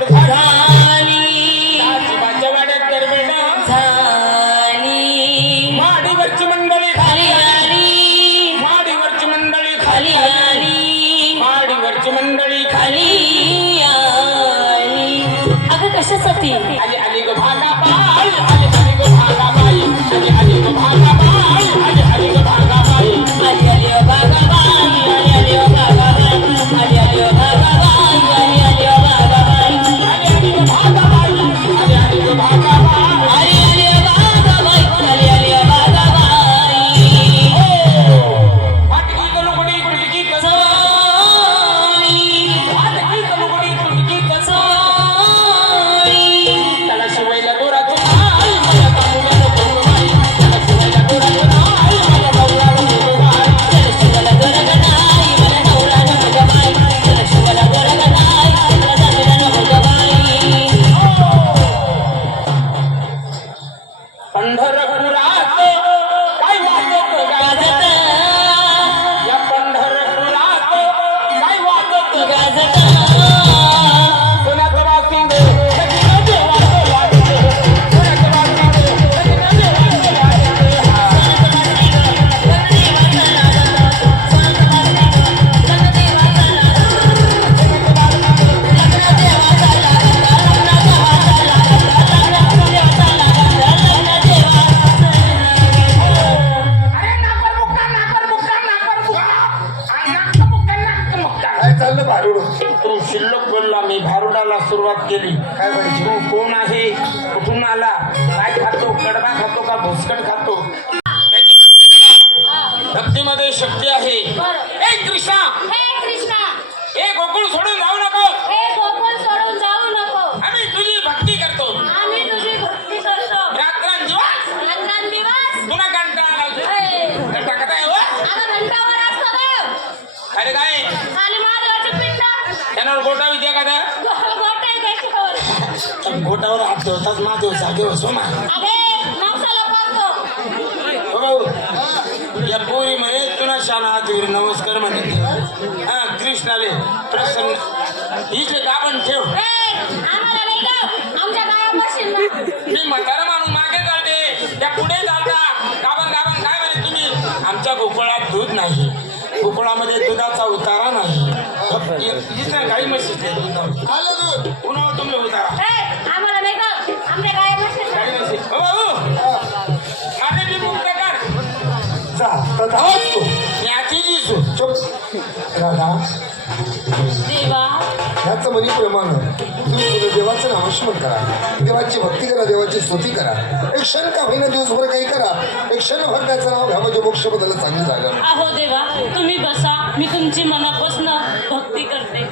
गडबड झाली, सासूबाच्या वाड्यात गडबड झाली, माडीवरची मंडळी खाली आली, माडीवरची मंडळी खाली आली, माडीवरची मंडळी खाली आली. अगं कशासाठी? आली आली ग भागाबाई, आली आली ग भागाबाई, आली आली ग भागाबाई, आली आली ग भागाबाई, आली आली ओ भागाबाई, आली आली ओ भागाबाई, आली आली ओ भागाबाई, आली आली ओ भागाबाई, आली आली ग भागाबाई, आली आली ग भागाबाई, आली आली ओ भागाबाई, आली आली ओ भागाबाई. फाटकी गलुगडी तुटकी कसं, सोनी, फाटकी गलुगडी तुटकी कसं, सोनी, त्याला शिवायला दोराचं नाही, माझ्या तांदूळाला गौरवाई, त्याला शिवायला दोराचं नाही, माझ्या गौराला गौरवाई. त्याला शिवाला गोरग नाही, मला नवरा नको बाई, त्याला शिवाला गोरग नाही, मला नवरा नको बाई. पंढरपुरात काय वाजत गाजत, या पंढरपुरात काय वाजत गाजत, सोन्याचं वासिंद सगळं देवाचं वाजत, सोन्याचं वासिंद सगळं देवाचं वाजत. अरे नाकर मुक्का, नाकर मुक्का, नाकर मुक्का, नाकर मुक्का, नाकर मुक्का. काय चाललं भारूड? तू शिल्लक बोलला, मी भारुडाला सुरुवात केली. काय म्हणायची? तू कोण आहे, कुठून आला, काय खातो, कडबा खातो का भुसकट खातो? भक्तीमध्ये शक्ती आहे. ए कृष्णा, हे कृष्णा, ए गोकुळ सोडून जाऊ नको, हे गोकुळ सोडून जाऊ नको. आम्ही तुझी भक्ती करतो. आम्ही तुझी भक्ती करतो. रात्रंदिवस रात्रंदिवस तुला कंटाळा लावतो. हे, कंटाळा कसा आहे, हो? अगं घंटावर असतं गं. अरे काय खाली महादेवाची पिंड, त्यावर गोटा विद्या का त्या? गोट आहे त्याच्यावर. गोटावर हात ठेवतात महादेव जागे बसो मा. अगे नवसाला करतो. हो भाऊ, या पोरी म्हणे तुला शाळा हातीवर नमस्कार म्हणे. हा कृष्णाले प्रसन्न हिचे गाभण ठेव. हे, आम्हाला नाही गं, आमच्या गावापाशील ना. मी म्हातारा माणूस मागे चालते, त्या पुढे चालता. गाभण गाभण काय म्हणे तुम्ही? आमच्या गोकुळात दूध नाही, गोकुळामध्ये दुधाचा उतारा नाही. इथं गाई म्हशीचे आलं दूध. उन्हाळा तुम्ही उतारा हे, आम्हाला नाही गं, आमच्या गावापाशील ना. गाई म्हशी. हो भाऊ, माझे मी मुक्त कर. जा तर जावाच तू. मी आधी दिसू. चुप. राधा, देवा, ह्याचं म्हणीप्रमाणे तुम्ही तुझं देवाचं नामस्मरण करा, देवाची भक्ती करा, देवाची स्तुती करा. एक क्षण का होईना दिवसभर काही करा, एक क्षण भक्ताचं नाव घ्या, म्हणजे मोक्ष बदललं चांगलं झालं. अहो देवा, तुम्ही बसा, मी तुमची मनापासून भक्ती करते.